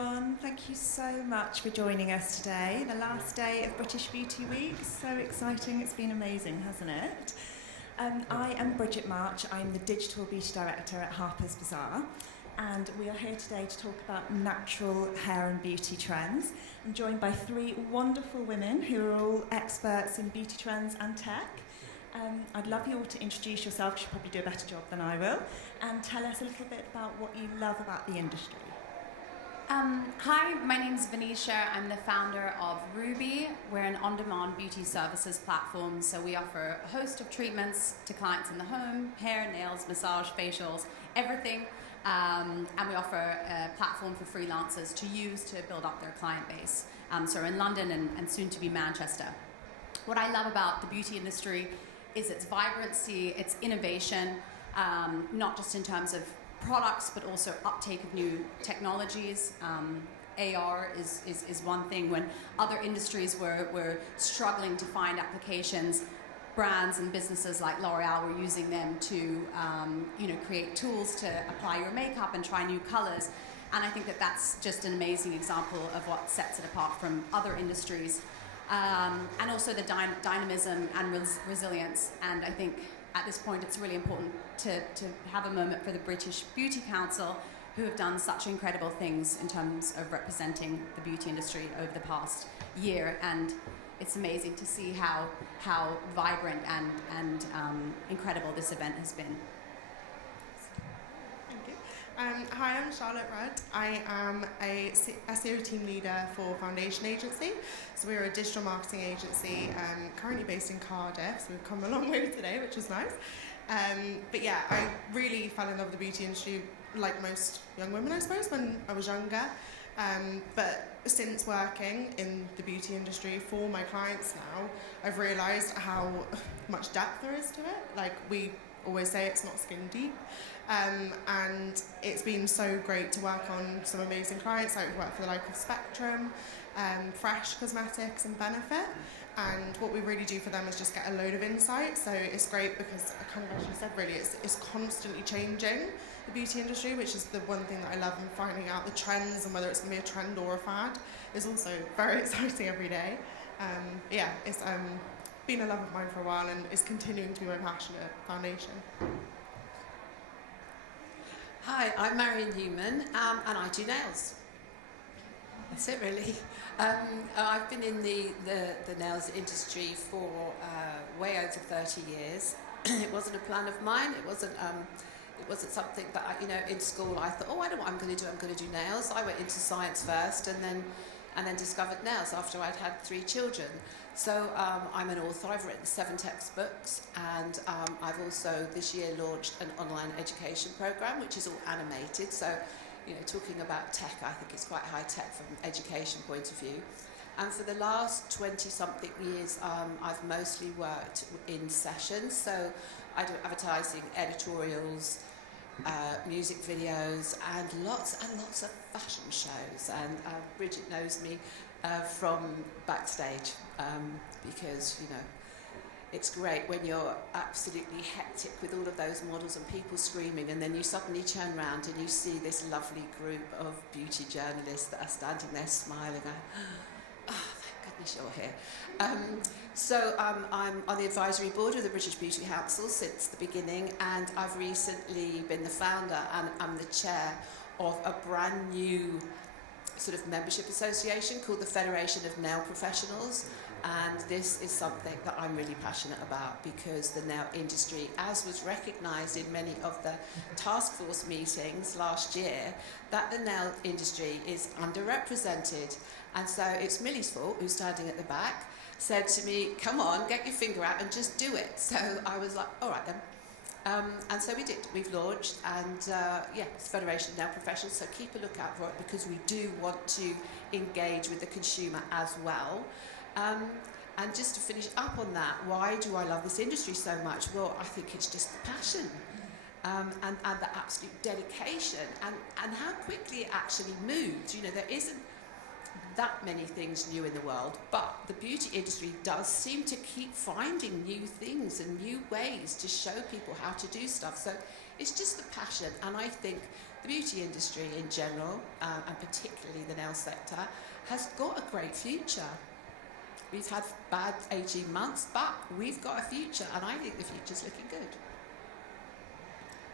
everyone. Thank you so much for joining us today, the last day of British Beauty Week. So exciting, it's been amazing, hasn't it? I am Bridget March, I'm the Digital Beauty Director at Harper's Bazaar, and we are here today to talk about natural hair and beauty trends. I'm joined by three wonderful women who are all experts in beauty trends and tech. I'd love you all to introduce yourself, you should probably do a better job than I will, and tell us a little bit about what you love about the industry. Hi, my name's Venetia. I'm the founder of Ruby. We're an on-demand beauty services platform, so we offer a host of treatments to clients in the home, hair, nails, massage, facials, everything. And we offer a platform for freelancers to use to build up their client base. So we're in London and soon to be Manchester. What I love about the beauty industry is its vibrancy, its innovation, not just in terms of products, but also uptake of new technologies. AR is one thing. When other industries were struggling to find applications, brands and businesses like L'Oreal were using them to create tools to apply your makeup and try new colors. And I think that that's just an amazing example of what sets it apart from other industries. And also the dynamism and resilience. And I think at this point it's really important to have a moment for the British Beauty Council, who have done such incredible things in terms of representing the beauty industry over the past year. And it's amazing to see how vibrant and incredible this event has been. Hi, I'm Charlotte Rudd. I am a SEO team leader for Foundation Agency. So we're a digital marketing agency currently based in Cardiff, so we've come a long way today, which is nice. But yeah, I really fell in love with the beauty industry like most young women, I suppose, when I was younger. But since working in the beauty industry for my clients now, I've realised how much depth there is to it. Like we always say, it's not skin deep. And it's been so great to work on some amazing clients. Like we've worked for the likes of Spectrum, Fresh Cosmetics and Benefit. And what we really do for them is just get a load of insight. So it's great because, kind of as you said, really, it's constantly changing, the beauty industry, which is the one thing that I love, and finding out the trends and whether it's going to be a trend or a fad is also very exciting every day. It's been a love of mine for a while and is continuing to be my passion at Foundation. Hi, I'm Marion Newman, and I do nails. That's it, really. I've been in the nails industry for way over 30 years. It wasn't a plan of mine. It wasn't something that in school I thought, I know what I'm going to do. I'm going to do nails. I went into science first, and then discovered nails after I'd had 3 children. So I'm an author. I've written 7 textbooks, and I've also this year launched an online education program, which is all animated. So, talking about tech, I think it's quite high tech from an education point of view. And for the last 20-something years, I've mostly worked in sessions. So I do advertising, editorials, music videos, and lots of fashion shows. And Bridget knows me from backstage because it's great when you're absolutely hectic with all of those models and people screaming, and then you suddenly turn around and you see this lovely group of beauty journalists that are standing there smiling. Oh, thank goodness you're here. So I'm on the advisory board of the British Beauty Council since the beginning, and I've recently been the founder and I'm the chair of a brand new sort of membership association called the Federation of Nail Professionals. And this is something that I'm really passionate about, because the nail industry, as was recognised in many of the task force meetings last year, that the nail industry is underrepresented. And so it's Millie's fault, who's standing at the back, said to me, come on, get your finger out and just do it. So I was like, all right then. And so we did. We've launched, and it's Federation of Nail Professionals, so keep a lookout for it, because we do want to engage with the consumer as well. And just to finish up on that, why do I love this industry so much? Well, I think it's just the passion and the absolute dedication and how quickly it actually moves. There isn't that many things new in the world, but the beauty industry does seem to keep finding new things and new ways to show people how to do stuff. So It's just the passion, and I think the beauty industry in general, and particularly the nail sector, has got a great future. We've had bad 18 months, but we've got a future, and I think the future's looking good.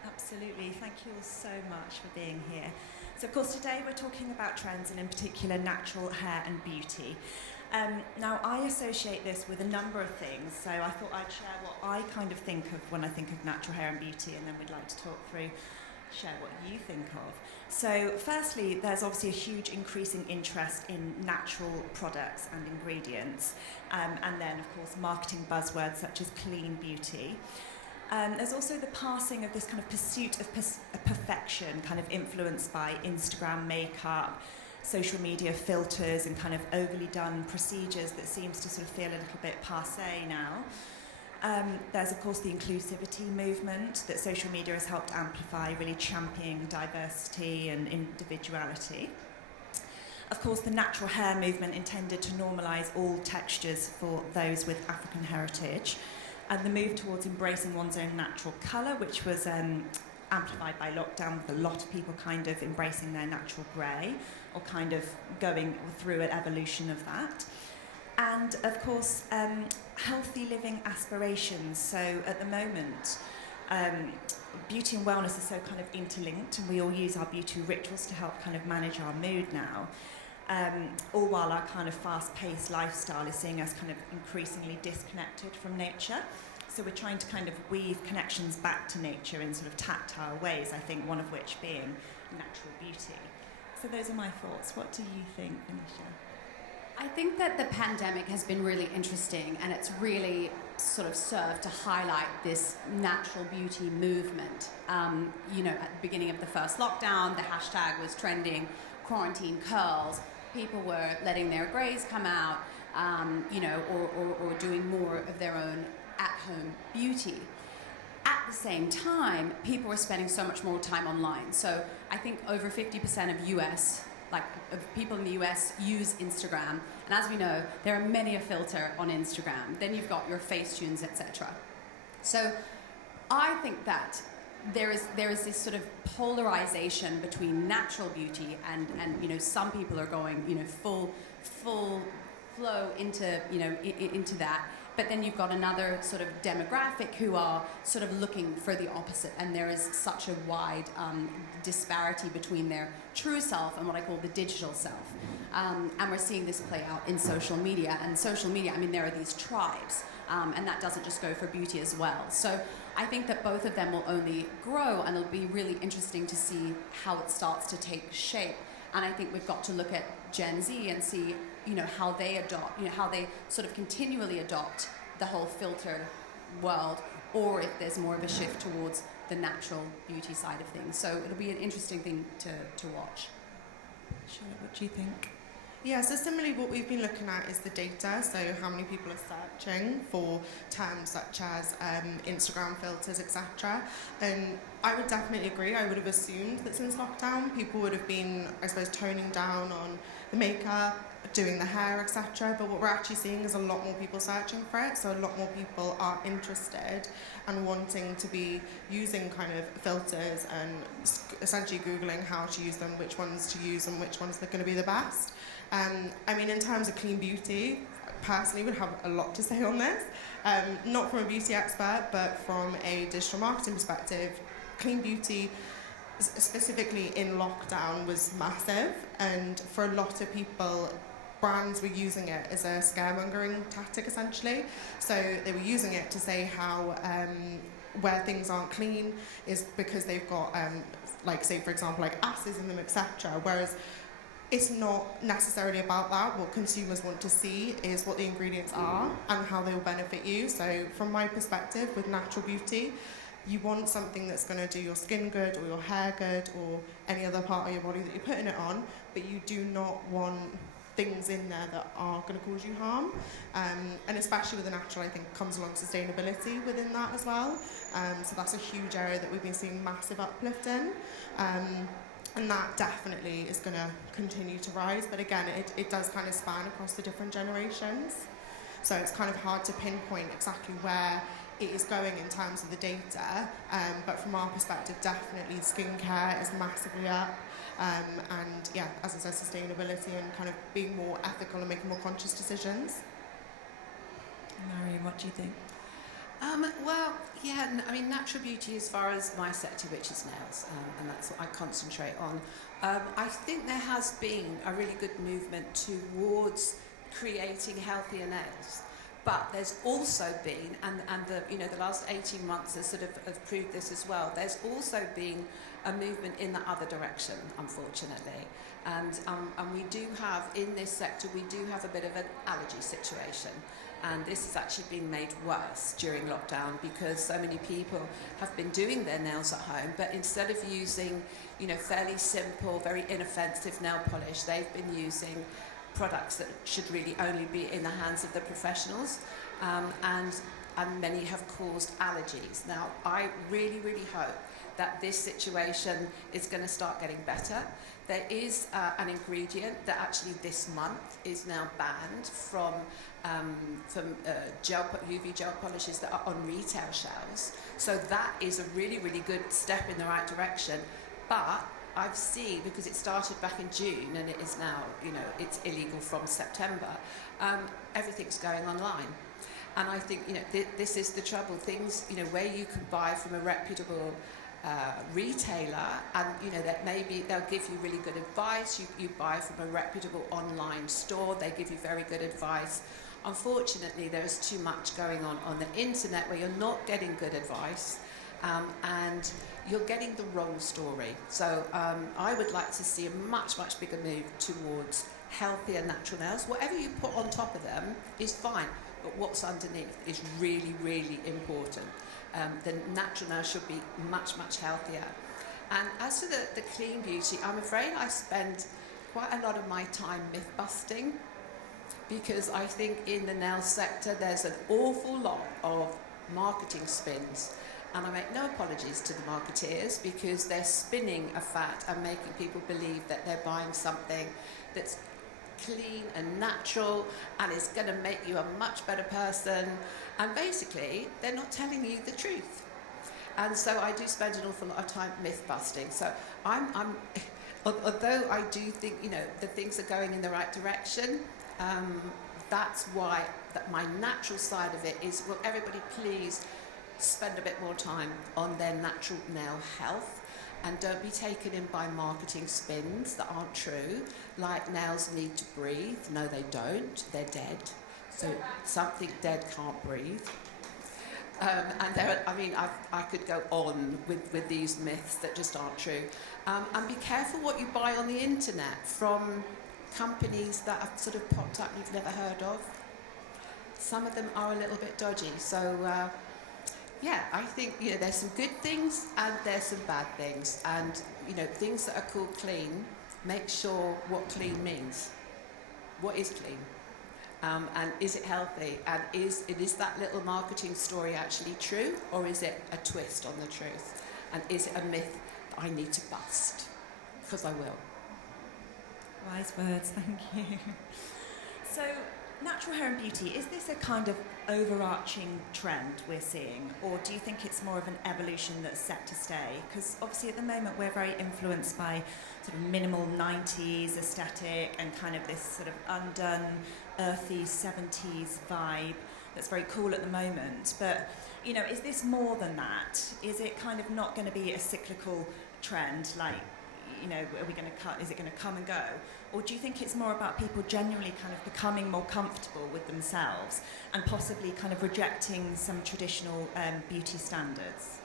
Absolutely. Thank you all so much for being here. So, of course, today we're talking about trends and in particular natural hair and beauty. Now, I associate this with a number of things, so I thought I'd share what I kind of think of when I think of natural hair and beauty, and then we'd like to talk through, share what you think of. So, firstly, there's obviously a huge increasing interest in natural products and ingredients, and then, of course, marketing buzzwords such as clean beauty. There's also the passing of this kind of pursuit of perfection, kind of influenced by Instagram makeup, social media filters, and kind of overly done procedures that seems to sort of feel a little bit passé now. There's, of course, the inclusivity movement that social media has helped amplify, really championing diversity and individuality. Of course, the natural hair movement intended to normalise all textures for those with African heritage. And the move towards embracing one's own natural colour, which was amplified by lockdown, with a lot of people kind of embracing their natural grey, or kind of going through an evolution of that. And, of course, healthy living aspirations. So at the moment, beauty and wellness are so kind of interlinked, and we all use our beauty rituals to help kind of manage our mood now. All while our kind of fast-paced lifestyle is seeing us kind of increasingly disconnected from nature. So we're trying to kind of weave connections back to nature in sort of tactile ways, I think one of which being natural beauty. So those are my thoughts. What do you think, Venetia? I think that the pandemic has been really interesting, and it's really sort of served to highlight this natural beauty movement. You know, at the beginning of the first lockdown, the hashtag was trending, quarantine curls. People were letting their greys come out, you know, or doing more of their own at-home beauty. At the same time, people were spending so much more time online. So I think over 50% of people in the US use Instagram. And as we know, there are many a filter on Instagram. Then you've got your Facetunes, etc. So I think that there is this sort of polarization between natural beauty and you know, some people are going, you know, full flow into, you know, into that. But then you've got another sort of demographic who are sort of looking for the opposite, and there is such a wide disparity between their true self and what I call the digital self. And we're seeing this play out in social media. And social media, I mean, there are these tribes, and that doesn't just go for beauty as well. So I think that both of them will only grow, and it'll be really interesting to see how it starts to take shape. And I think we've got to look at Gen Z and see, you know, how they adopt, you know, how they sort of continually adopt the whole filter world, or if there's more of a shift towards the natural beauty side of things. So it'll be an interesting thing to watch. Charlotte, what do you think? Yeah, so similarly what we've been looking at is the data, so how many people are searching for terms such as Instagram filters, etc. And I would definitely agree. I would have assumed that since lockdown, people would have been, I suppose, toning down on the makeup, doing the hair, etc. But what we're actually seeing is a lot more people searching for it. So a lot more people are interested and wanting to be using kind of filters and essentially Googling how to use them, which ones to use and which ones are going to be the best. I mean, in terms of clean beauty, I personally would have a lot to say on this. Not from a beauty expert, but from a digital marketing perspective. Clean beauty, specifically in lockdown, was massive, and for a lot of people, brands were using it as a scaremongering tactic, essentially. So they were using it to say how where things aren't clean is because they've got, like, say, for example, like acids in them, etc. Whereas it's not necessarily about that. What consumers want to see is what the ingredients are and how they will benefit you. So from my perspective, with natural beauty, you want something that's going to do your skin good or your hair good or any other part of your body that you're putting it on, but you do not want things in there that are going to cause you harm. And especially with the natural, I think comes along sustainability within that as well. So that's a huge area that we've been seeing massive uplift in. And that definitely is going to continue to rise. But again, it does kind of span across the different generations. So it's kind of hard to pinpoint exactly where it is going in terms of the data, but from our perspective, definitely skincare is massively up. And yeah, as I said, sustainability and kind of being more ethical and making more conscious decisions. Marion, what do you think? Well, yeah, I mean, natural beauty as far as my sector, which is nails, and that's what I concentrate on. I think there has been a really good movement towards creating healthier nails. But there's also been, and the last 18 months has sort of have proved this as well, there's also been a movement in the other direction, unfortunately. And we do have, in this sector, we do have a bit of an allergy situation. And this has actually been made worse during lockdown because so many people have been doing their nails at home, but instead of using, fairly simple, very inoffensive nail polish, they've been using products that should really only be in the hands of the professionals, and many have caused allergies. Now, I really, really hope that this situation is going to start getting better. There is an ingredient that actually this month is now banned from UV gel polishes that are on retail shelves. So that is a really, really good step in the right direction. But I've seen, because it started back in June and it is now, it's illegal from September, everything's going online. And I think, this is the trouble. Things, where you can buy from a reputable retailer, and, that maybe they'll give you really good advice. You buy from a reputable online store, they give you very good advice. Unfortunately, there is too much going on the internet where you're not getting good advice. And you're getting the wrong story. So I would like to see a much, much bigger move towards healthier natural nails. Whatever you put on top of them is fine, but what's underneath is really, really important. The natural nails should be much, much healthier. And as for the clean beauty, I'm afraid I spend quite a lot of my time myth busting, because I think in the nail sector there's an awful lot of marketing spins. And I make no apologies to the marketeers, because they're spinning a fact and making people believe that they're buying something that's clean and natural and is going to make you a much better person. And basically, they're not telling you the truth. And so I do spend an awful lot of time myth busting. So although I do think, the things are going in the right direction, that's why my natural side of it is, will everybody please spend a bit more time on their natural nail health, and don't be taken in by marketing spins that aren't true, like nails need to breathe. No, they don't. They're dead. So something dead can't breathe. And I could go on with these myths that just aren't true. And be careful what you buy on the internet from companies that have sort of popped up you've never heard of. Some of them are a little bit dodgy. So yeah, I think there's some good things and there's some bad things, and things that are called clean. Make sure what clean means. What is clean, and is it healthy? And is that little marketing story actually true, or is it a twist on the truth? And is it a myth that I need to bust? Because I will. Wise words, thank you. So, natural hair and beauty, is this a kind of overarching trend we're seeing, or do you think it's more of an evolution that's set to stay? Because obviously at the moment we're very influenced by sort of minimal 90s aesthetic and kind of this sort of undone, earthy 70s vibe that's very cool at the moment. But, is this more than that? Is it kind of not going to be a cyclical trend, like, are we going to cut? Is it going to come and go? Or do you think it's more about people genuinely kind of becoming more comfortable with themselves and possibly kind of rejecting some traditional beauty standards?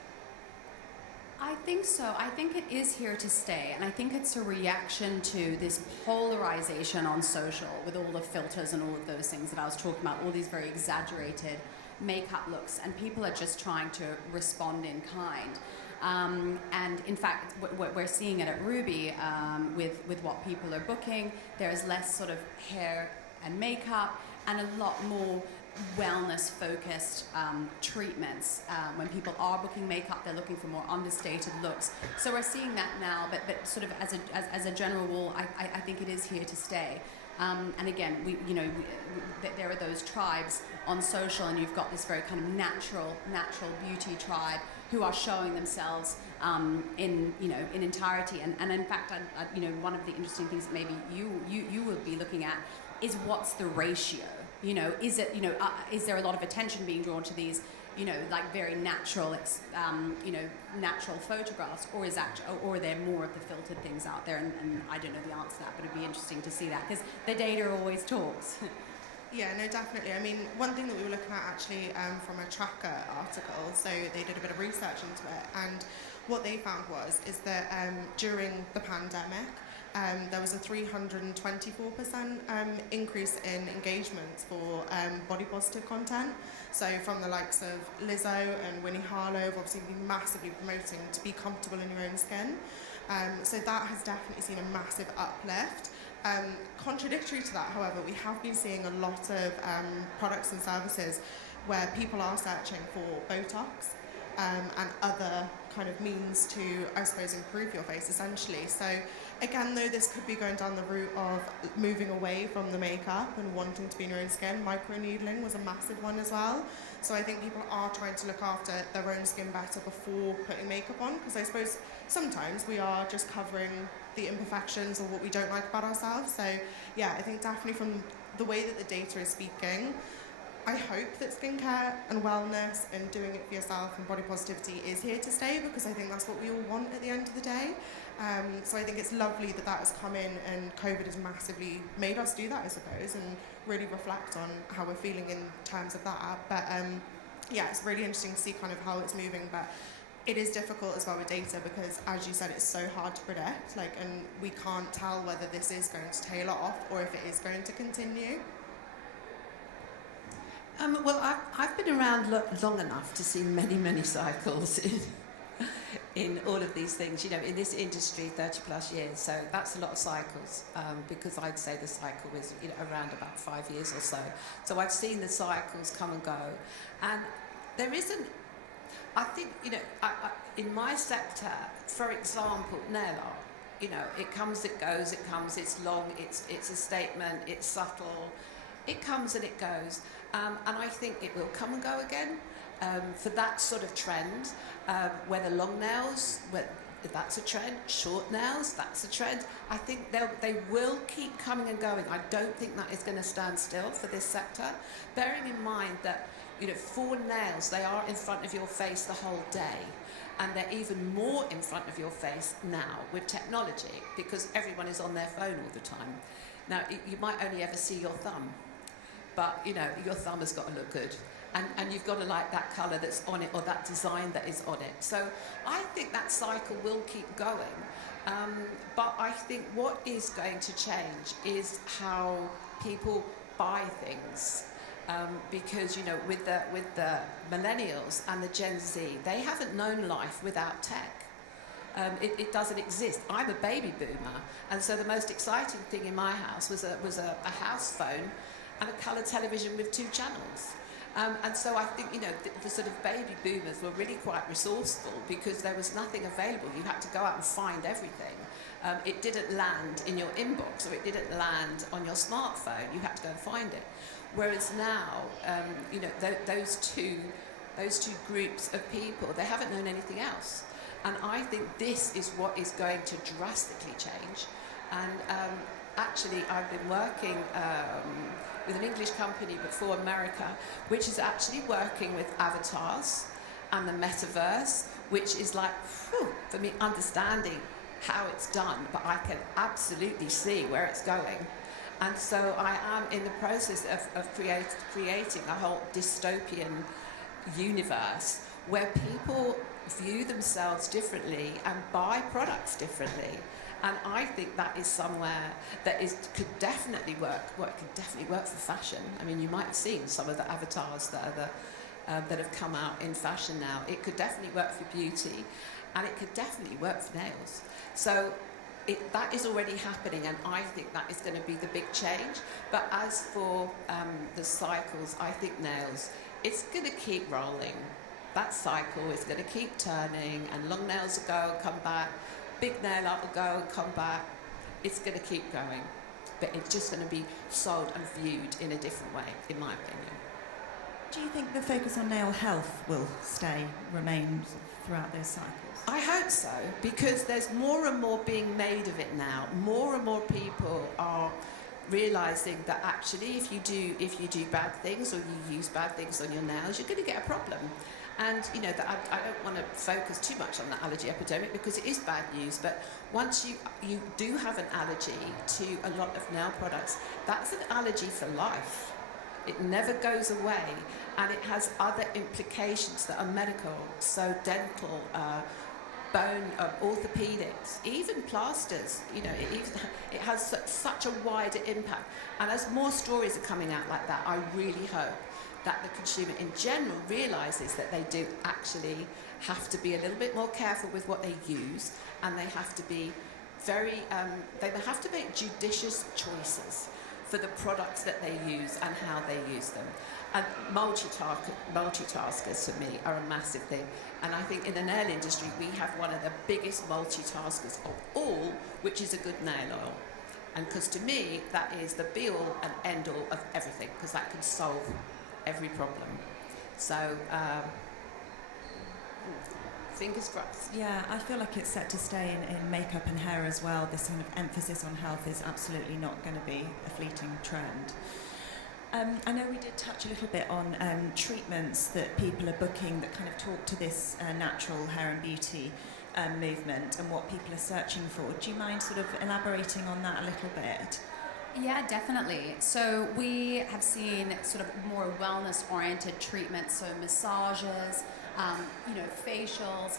I think so. I think it is here to stay, and I think it's a reaction to this polarization on social with all the filters and all of those things that I was talking about, all these very exaggerated makeup looks, and people are just trying to respond in kind. And in fact, what we're seeing it at Ruby with what people are booking, there's less sort of hair and makeup and a lot more wellness-focused treatments. When people are booking makeup, they're looking for more understated looks. So we're seeing that now, but sort of as a general rule, I think it is here to stay. And again, there are those tribes on social, and you've got this very kind of natural beauty tribe who are showing themselves in entirety. And in fact, one of the interesting things that maybe you would be looking at is what's the ratio. Is it is there a lot of attention being drawn to these like very natural natural photographs, or are there more of the filtered things out there? And I don't know the answer to that, but it'd be interesting to see that, because the data always talks. Yeah, no, definitely. I mean, one thing that we were looking at actually from a tracker article, so they did a bit of research into it, and what they found is that during the pandemic, there was a 324% increase in engagements for body positive content. So from the likes of Lizzo and Winnie Harlow have obviously been massively promoting to be comfortable in your own skin. So that has definitely seen a massive uplift. Contradictory to that, however, we have been seeing a lot of products and services where people are searching for Botox and other kind of means to, I suppose, improve your face, essentially. So again, though, this could be going down the route of moving away from the makeup and wanting to be in your own skin. Microneedling was a massive one as well. So I think people are trying to look after their own skin better before putting makeup on, because I suppose sometimes we are just covering the imperfections or what we don't like about ourselves. So yeah, I think definitely from the way that the data is speaking, I hope that skincare and wellness and doing it for yourself and body positivity is here to stay, because I think that's what we all want at the end of the day. So I think it's lovely that that has come in, and COVID has massively made us do that, I suppose, and really reflect on how we're feeling in terms of that. But yeah, it's really interesting to see kind of how it's moving. But it is difficult as well with data, because, as you said, it's so hard to predict. And we can't tell whether this is going to tail off or if it is going to continue. Well, I've been around long enough to see many cycles in all of these things. In this industry, 30 plus years. So that's a lot of cycles, because I'd say the cycle is around about 5 years or so. So I've seen the cycles come and go, and there isn't. I think in my sector, for example, nail art. It comes, it goes, it comes. It's long. It's a statement. It's subtle. It comes and it goes. And I think it will come and go again for that sort of trend, whether long nails, that's a trend, short nails, that's a trend. I think they will keep coming and going. I don't think that is going to stand still for this sector, bearing in mind that for nails, they are in front of your face the whole day, and they're even more in front of your face now with technology, because everyone is on their phone all the time. Now, you might only ever see your thumb, but your thumb has got to look good, and you've got to like that colour that's on it, or that design that is on it. So I think that cycle will keep going, but I think what is going to change is how people buy things, because with the millennials and the Gen Z, they haven't known life without tech. It doesn't exist. I'm a baby boomer, and so the most exciting thing in my house was a house phone and a colour television with 2 channels. And so I think, the sort of baby boomers were really quite resourceful, because there was nothing available. You had to go out and find everything. It didn't land in your inbox, or it didn't land on your smartphone. You had to go and find it. Whereas now, those two groups of people, they haven't known anything else. And I think this is what is going to drastically change. And actually, I've been working with an English company before America, which is actually working with avatars and the metaverse, which is like, for me, understanding how it's done, but I can absolutely see where it's going. And so I am in the process of creating a whole dystopian universe where people view themselves differently and buy products differently. And I think that is somewhere that could definitely work. Well, it could definitely work for fashion. I mean, you might have seen some of the avatars that have come out in fashion now. It could definitely work for beauty, and it could definitely work for nails. So that is already happening, and I think that is going to be the big change. But as for the cycles, I think nails, it's going to keep rolling. That cycle is going to keep turning, and long nails will go and come back. Big nail art will go and come back. It's going to keep going. but it's just going to be sold and viewed in a different way, in my opinion. Do you think the focus on nail health will remain throughout those cycles? I hope so, because there's more and more being made of it now. More and more people are realising that actually if you do bad things or you use bad things on your nails, you're going to get a problem. And you know that I don't want to focus too much on the allergy epidemic because it is bad news, but once you do have an allergy to a lot of nail products, that's an allergy for life. It never goes away, and it has other implications that are medical, so dental, bone, orthopedics, even plasters. You know, it has such a wider impact. And as more stories are coming out like that, I really hope that the consumer in general realises that they do actually have to be a little bit more careful with what they use, and they have to be they have to make judicious choices for the products that they use and how they use them. And multitaskers for me are a massive thing. And I think in the nail industry, we have one of the biggest multitaskers of all, which is a good nail oil. And because to me, that is the be-all and end-all of everything, because that can solve every problem. So, fingers crossed. Yeah, I feel like it's set to stay in makeup and hair as well. This kind of emphasis on health is absolutely not going to be a fleeting trend. I know we did touch a little bit on treatments that people are booking that kind of talk to this natural hair and beauty movement and what people are searching for. Do you mind sort of elaborating on that a little bit? Yeah, definitely. So we have seen sort of more wellness-oriented treatments, so massages, facials,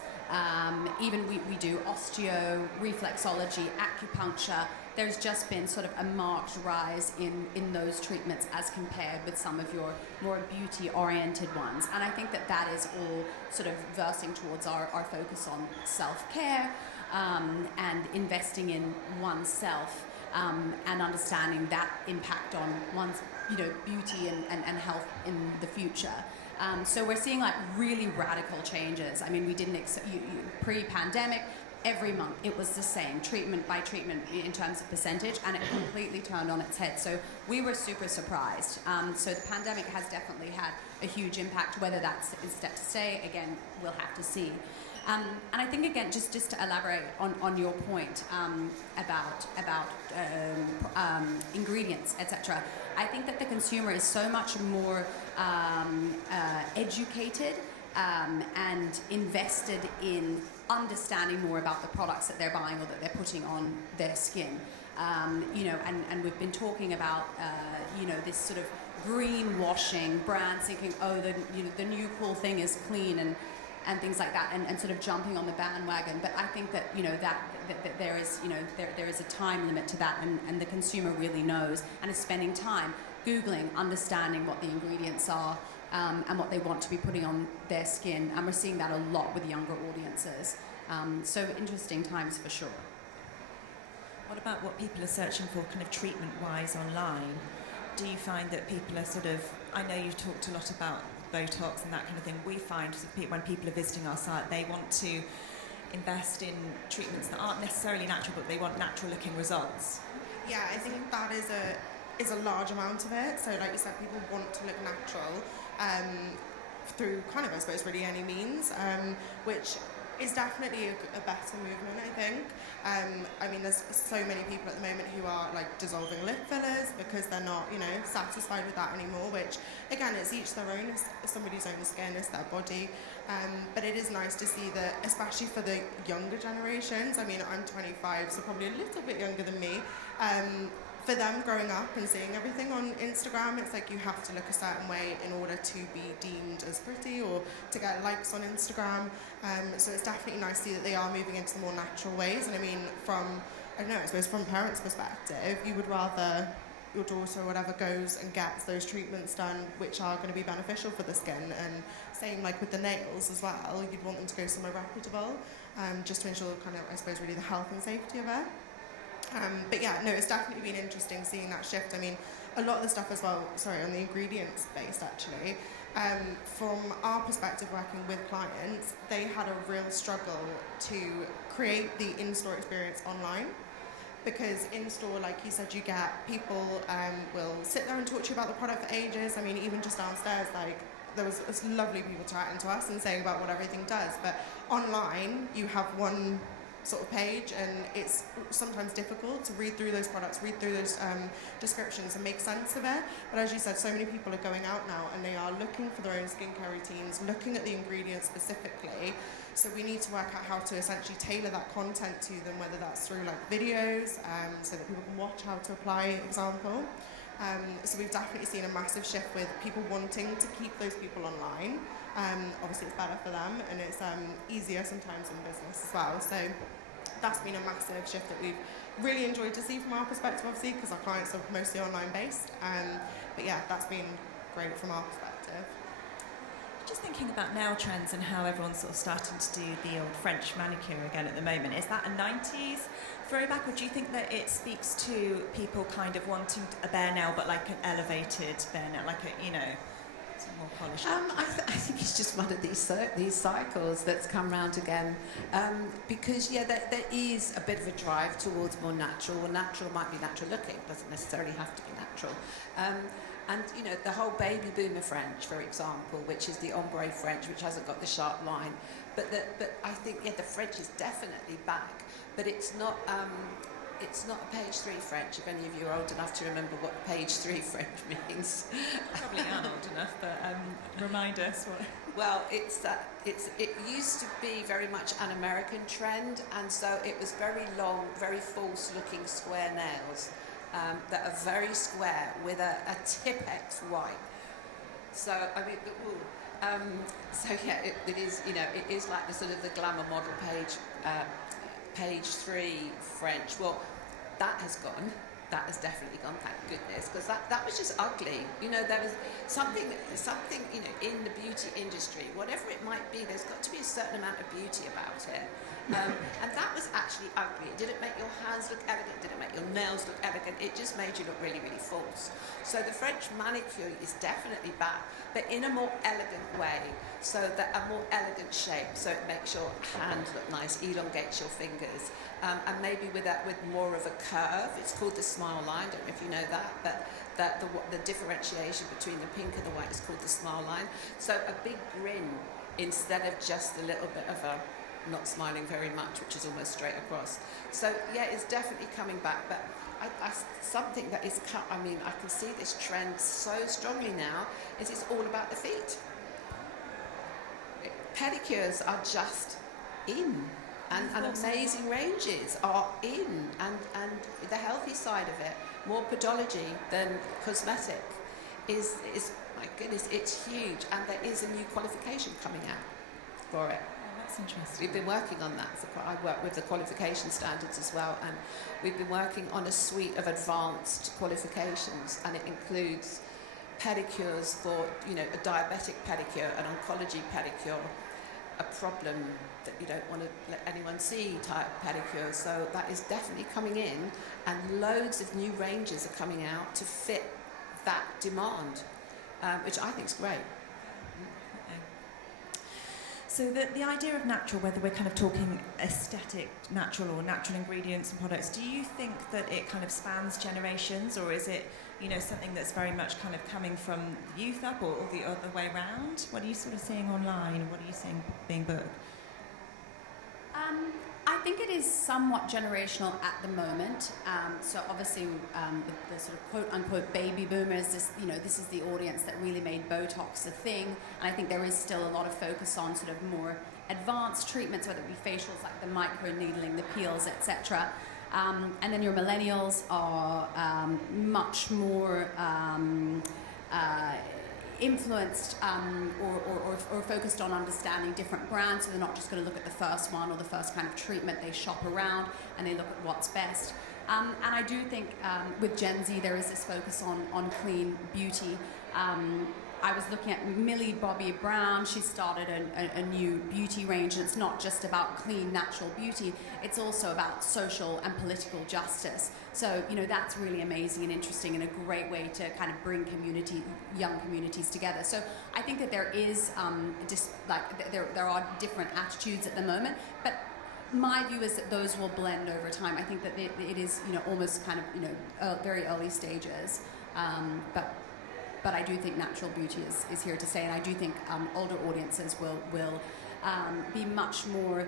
even we do osteo, reflexology, acupuncture. There's just been sort of a marked rise in those treatments as compared with some of your more beauty-oriented ones. And I think that is all sort of versing towards our focus on self-care and investing in oneself. And understanding that impact on one's, beauty and health in the future. So we're seeing like really radical changes. I mean, we didn't pre-pandemic. Every month it was the same, treatment by treatment in terms of percentage, and it completely turned on its head. So we were super surprised. So the pandemic has definitely had a huge impact. Whether that's set to stay, again, we'll have to see. And I think, again, just to elaborate on your point about ingredients, etc., I think that the consumer is so much more educated and invested in understanding more about the products that they're buying or that they're putting on their skin. And we've been talking about, this sort of greenwashing, brands thinking, the new cool thing is clean and things like that, and sort of jumping on the bandwagon. But I think that that there is a time limit to that, and the consumer really knows and is spending time Googling, understanding what the ingredients are and what they want to be putting on their skin. And we're seeing that a lot with younger audiences. So interesting times for sure. What about what people are searching for kind of treatment-wise online? Do you find that people are sort of, I know you've talked a lot about Botox and that kind of thing. We find that when people are visiting our site, they want to invest in treatments that aren't necessarily natural, but they want natural-looking results. Yeah, I think that is a large amount of it. So like you said, people want to look natural through kind of, I suppose, really any means, which is definitely a better movement, I think. I mean, there's so many people at the moment who are like dissolving lip fillers because they're not, satisfied with that anymore, which again, it's each their own, it's somebody's own skin, it's their body. But it is nice to see that, especially for the younger generations, I mean, I'm 25, so probably a little bit younger than me, for them growing up and seeing everything on Instagram, it's like you have to look a certain way in order to be deemed as pretty or to get likes on Instagram. So it's definitely nice to see that they are moving into the more natural ways. And I mean, I suppose from a parent's perspective, you would rather your daughter or whatever goes and gets those treatments done which are going to be beneficial for the skin. And same like with the nails as well, you'd want them to go somewhere reputable, just to ensure kind of, I suppose, really the health and safety of it. But yeah, no, it's definitely been interesting seeing that shift. I mean, a lot of the stuff as well, on the ingredients based actually, from our perspective working with clients, they had a real struggle to create the in-store experience online. because in store, like you said, you get people will sit there and talk to you about the product for ages. I mean, even just downstairs, like there was lovely people chatting to us and saying about what everything does. But online, you have one sort of page, and it's sometimes difficult to read through those products, read through those descriptions and make sense of it. But as you said, so many people are going out now and they are looking for their own skincare routines, looking at the ingredients specifically. So we need to work out how to essentially tailor that content to them, whether that's through like videos, so that people can watch how to apply, example. So we've definitely seen a massive shift with people wanting to keep those people online. Obviously it's better for them, and it's easier sometimes in business as well. So that's been a massive shift that we've really enjoyed to see from our perspective, obviously, because our clients are mostly online based. But yeah, that's been great from our perspective. Just thinking about nail trends and how everyone's sort of starting to do the old French manicure again at the moment. Is that a 90s throwback, or do you think that it speaks to people kind of wanting a bare nail but like an elevated bare nail, like a, you know, some more polished? I think it's just one of these cycles that's come round again, because there is a bit of a drive towards more natural. Well, natural might be natural looking, doesn't necessarily have to be natural. And you know, the whole baby boomer French, for example, which is the ombre French, which hasn't got the sharp line, but I think the French is definitely back, but it's not a page 3 French. If any of you are old enough to remember what page 3 French means. Probably aren't old enough, but remind us what. Well, it used to be very much an American trend, and so it was very long, very false-looking square nails that are very square with a Tipp-Ex white. So I mean, it is, you know, it is like the sort of the glamour model page 3 French. Well, that has gone. That has definitely gone, thank goodness, because that was just ugly. You know, there was something, you know, in the beauty industry, whatever it might be, there's got to be a certain amount of beauty about it. And that was actually ugly. It didn't make your hands look elegant, didn't make your nails look elegant, it just made you look really, really false. So the French manicure is definitely back, but in a more elegant way, so that a more elegant shape, so it makes your hand look nice, elongates your fingers, and maybe with more of a curve. It's called the smile line, don't know if you know that, but the differentiation between the pink and the white is called the smile line. So a big grin instead of just a little bit of a not smiling very much, which is almost straight across. So yeah, it's definitely coming back, but something that is, I mean, I can see this trend so strongly now, is it's all about the feet. Pedicures are just in, and amazing ranges are in, and the healthy side of it, more podology than cosmetic, is my goodness, it's huge, and there is a new qualification coming out for it. That's interesting. We've been working on that. I work with the qualification standards as well, and we've been working on a suite of advanced qualifications, and it includes pedicures for, you know, a diabetic pedicure, an oncology pedicure, a problem that you don't want to let anyone see type pedicure. So that is definitely coming in, and loads of new ranges are coming out to fit that demand, which I think is great. So the idea of natural, whether we're kind of talking aesthetic, natural, or natural ingredients and products, do you think that it kind of spans generations, or is it, you know, something that's very much kind of coming from the youth up, or the other way around? What are you sort of seeing online, and what are you seeing being booked? I think it is somewhat generational at the moment. So obviously, the sort of quote-unquote baby boomers, this is the audience that really made Botox a thing. And I think there is still a lot of focus on sort of more advanced treatments, whether it be facials like the microneedling, the peels, etc. And then your millennials are much more influenced or focused on understanding different brands, so they're not just going to look at the first one or the first kind of treatment. They shop around and they look at what's best. And I do think with Gen Z there is this focus on clean beauty. I was looking at Millie Bobby Brown. She started a new beauty range, and it's not just about clean, natural beauty. It's also about social and political justice. So, you know, that's really amazing and interesting, and a great way to kind of bring young communities together. So I think that there is there are different attitudes at the moment, but my view is that those will blend over time. I think that it is, almost kind of, very early stages. But I do think natural beauty is here to stay, and I do think older audiences will be much more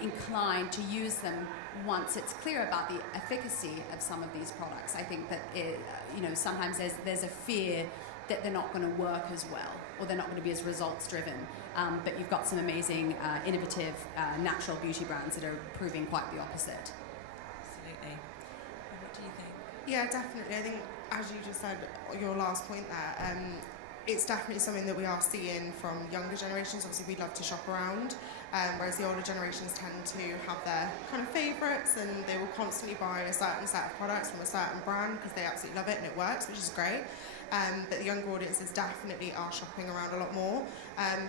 inclined to use them once it's clear about the efficacy of some of these products. I think that sometimes there's a fear that they're not going to work as well, or they're not going to be as results driven. But you've got some amazing, innovative, natural beauty brands that are proving quite the opposite. Absolutely. And what do you think? Yeah, definitely. I think, as you just said, your last point there, it's definitely something that we are seeing from younger generations. Obviously, we love to shop around, whereas the older generations tend to have their kind of favourites, and they will constantly buy a certain set of products from a certain brand because they absolutely love it and it works, which is great. But the younger audiences definitely are shopping around a lot more.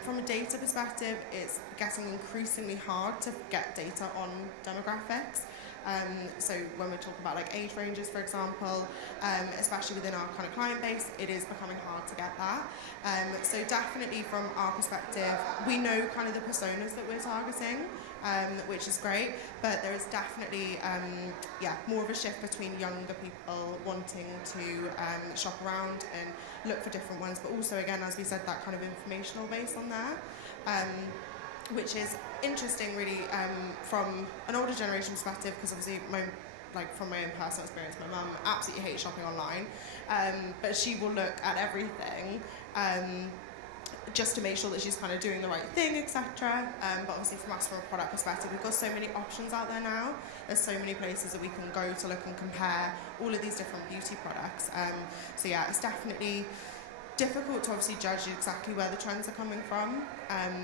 From a data perspective, it's getting increasingly hard to get data on demographics. So when we're talking about like age ranges, for example, especially within our kind of client base, it is becoming hard to get that. So definitely from our perspective, we know kind of the personas that we're targeting, which is great, but there is definitely, more of a shift between younger people wanting to shop around and look for different ones, but also, again, as we said, that kind of informational base on there. Which is interesting, really, from an older generation perspective, because obviously, from my own personal experience, my mum absolutely hates shopping online, but she will look at everything just to make sure that she's kind of doing the right thing, etc. But obviously, from us, from a product perspective, we've got so many options out there now. There's so many places that we can go to look and compare all of these different beauty products. So yeah, it's definitely difficult to obviously judge exactly where the trends are coming from,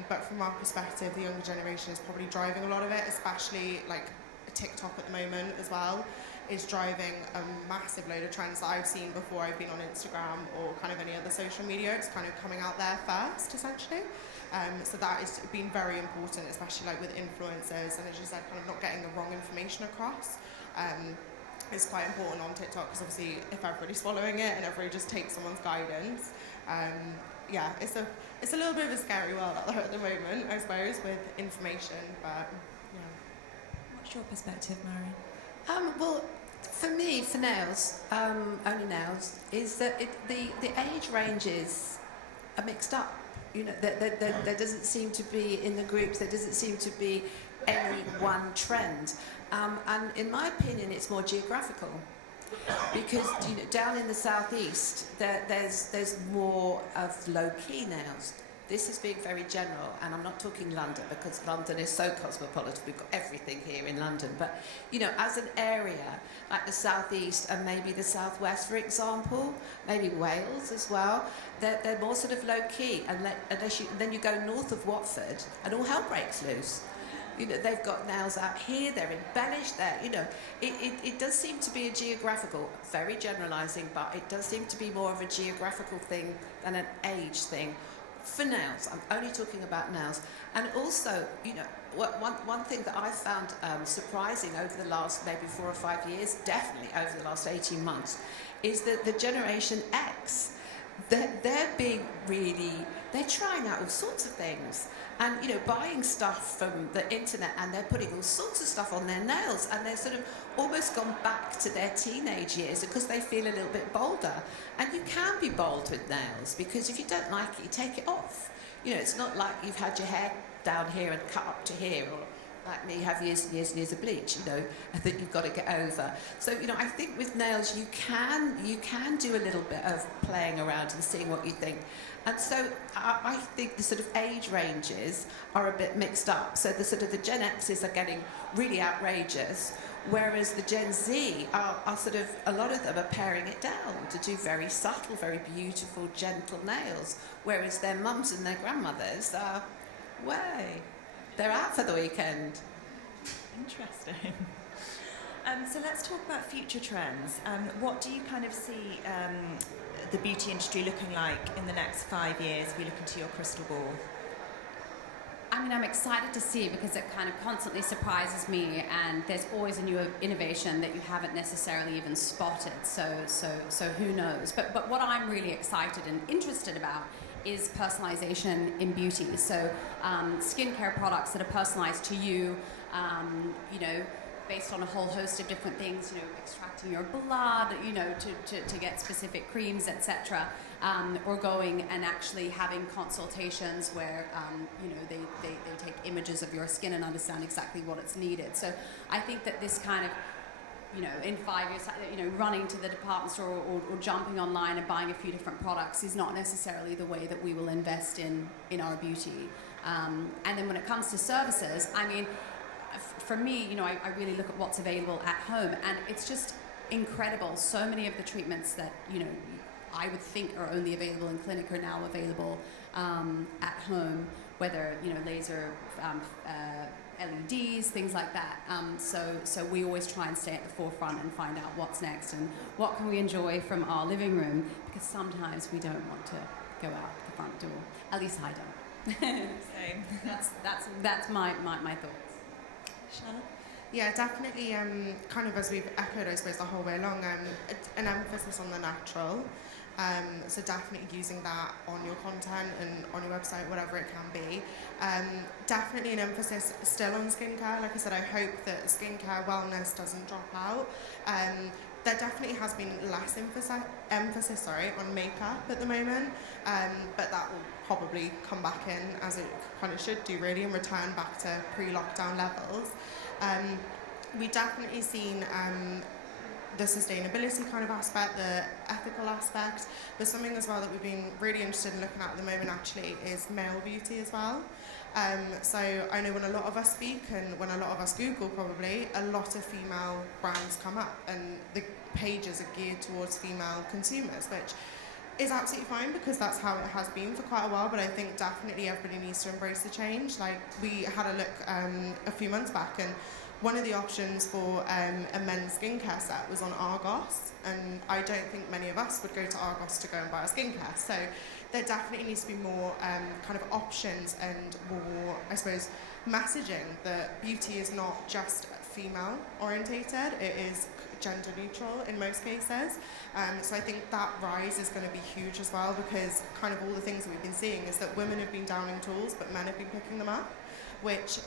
but from our perspective, the younger generation is probably driving a lot of it, especially like TikTok at the moment as well is driving a massive load of trends that I've seen before I've been on Instagram or kind of any other social media. It's kind of coming out there first, essentially. So that has been very important, especially like with influencers, and as you said, kind of not getting the wrong information across. It's quite important on TikTok because obviously if everybody's following it and everybody just takes someone's guidance, it's a little bit of a scary world out there at the moment, I suppose, with information, but yeah. What's your perspective, Marion? Well, for me, for nails, only nails, is that the age ranges are mixed up. There doesn't seem to be, in the groups, there doesn't seem to be any one trend. And in my opinion, it's more geographical. Because down in the southeast, there's more of low-key nails. This is being very general, and I'm not talking London because London is so cosmopolitan. We've got everything here in London. But, as an area, like the southeast and maybe the southwest, for example, maybe Wales as well, they're more sort of low-key. And then you go north of Watford, and all hell breaks loose. They've got nails out here, they're embellished there, it does seem to be a geographical, very generalising, but it does seem to be more of a geographical thing than an age thing. For nails, I'm only talking about nails. And also, one thing that I found surprising over the last maybe 4 or 5 years, definitely over the last 18 months, is that the Generation X, they're being really, they're trying out all sorts of things. And, buying stuff from the internet, and they're putting all sorts of stuff on their nails, and they're sort of almost gone back to their teenage years because they feel a little bit bolder. And you can be bold with nails, because if you don't like it, you take it off. It's not like you've had your hair down here and cut up to here, or like me, have years and years and years of bleach, that you've got to get over. So, I think with nails, you can do a little bit of playing around and seeing what you think. And so I think the sort of age ranges are a bit mixed up. So the Gen X's are getting really outrageous, whereas the Gen Z are sort of, a lot of them are paring it down to do very subtle, very beautiful, gentle nails, whereas their mums and their grandmothers are, they're out for the weekend. Interesting. So let's talk about future trends. What do you kind of see the beauty industry looking like in the next 5 years if you look into your crystal ball? I mean, I'm excited to see, because it kind of constantly surprises me, and there's always a new innovation that you haven't necessarily even spotted. So who knows? But what I'm really excited and interested about is personalization in beauty. So skincare products that are personalized to you, you know, based on a whole host of different things, you know, extracting your blood, you know, to get specific creams, etc. Or going and actually having consultations where, you know, they take images of your skin and understand exactly what it's needed. So I think that this kind of, you know, in 5 years, you know, running to the department store or jumping online and buying a few different products is not necessarily the way that we will invest in our beauty. And then when it comes to services, I mean, for me, you know, I really look at what's available at home, and it's just incredible. So many of the treatments that, you know, I would think are only available in clinic are now available at home, whether, you know, laser, LEDs, things like that. So we always try and stay at the forefront and find out what's next and what can we enjoy from our living room, because sometimes we don't want to go out the front door. At least I don't. Same. That's my thoughts. Charlotte? Yeah, definitely, kind of as we've echoed, I suppose, the whole way along, an emphasis on the natural. So definitely using that on your content and on your website, whatever it can be. Definitely an emphasis still on skincare. Like I said, I hope that skincare wellness doesn't drop out. There definitely has been less emphasis on makeup at the moment, but that will probably come back in, as it kind of should do really, and return back to pre-lockdown levels. We've definitely seen the sustainability kind of aspect, the ethical aspect, but something as well that we've been really interested in looking at the moment actually is male beauty as well. So I know when a lot of us speak and when a lot of us Google probably, a lot of female brands come up and the pages are geared towards female consumers, which is absolutely fine because that's how it has been for quite a while, but I think definitely everybody needs to embrace the change. Like, we had a look a few months back, and one of the options for a men's skincare set was on Argos, and I don't think many of us would go to Argos to go and buy a skincare. So there definitely needs to be more kind of options and more, I suppose, messaging that beauty is not just female orientated, it is gender neutral in most cases. So I think that rise is going to be huge as well, because kind of all the things that we've been seeing is that women have been downing tools but men have been picking them up, which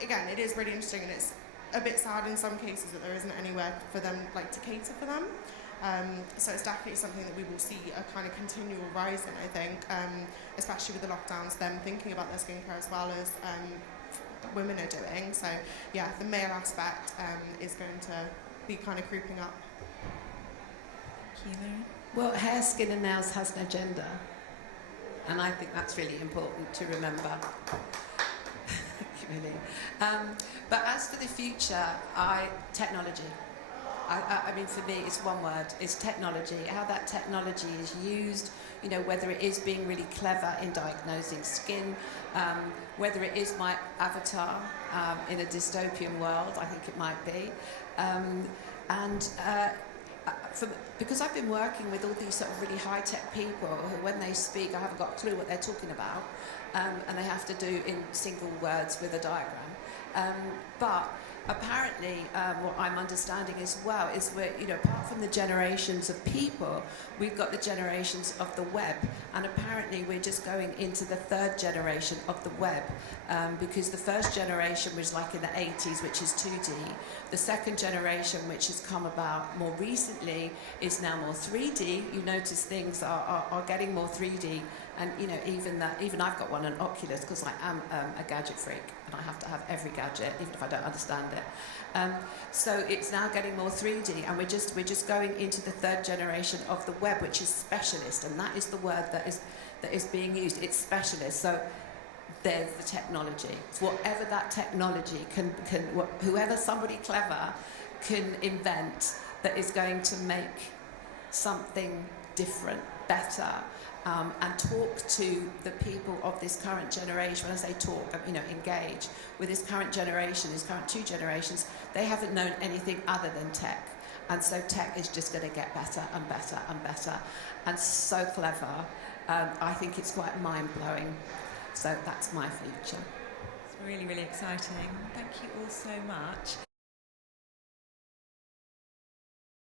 again, it is really interesting, and it's a bit sad in some cases that there isn't anywhere for them, like, to cater for them. So it's definitely something that we will see a kind of continual rise in, I think, especially with the lockdowns, them thinking about their skincare as well as women are doing. So yeah, the male aspect is going to be kind of creeping up. Thank you, Mary. Well, hair, skin and nails has no gender. And I think that's really important to remember. Really. But as for the future, technology. I mean, for me, it's one word. It's technology. How that technology is used, you know, whether it is being really clever in diagnosing skin, whether it is my avatar in a dystopian world, I think it might be. Because I've been working with all these sort of really high-tech people who, when they speak, I haven't got a clue what they're talking about, and they have to do in single words with a diagram. But apparently, what I'm understanding as well is we're, you know, apart from the generations of people, we've got the generations of the web, and apparently we're just going into the third generation of the web, because the first generation was like in the 80s, which is 2D. The second generation, which has come about more recently, is now more 3D. You notice things are getting more 3D, and you know, even I've got one, an Oculus, because I am a gadget freak, and I have to have every gadget, even if I don't understand it. So it's now getting more 3D, and we're just going into the third generation of the web, which is specialist, and that is the word that is being used. It's specialist. So there's the technology. So whatever that technology whoever somebody clever can invent that is going to make something different, better, and talk to the people of this current generation. When I say talk, you know, engage with this current generation, these current two generations. They haven't known anything other than tech, and so tech is just going to get better and better and better, and so clever. I think it's quite mind-blowing. So that's my future. It's really, really exciting. Thank you all so much.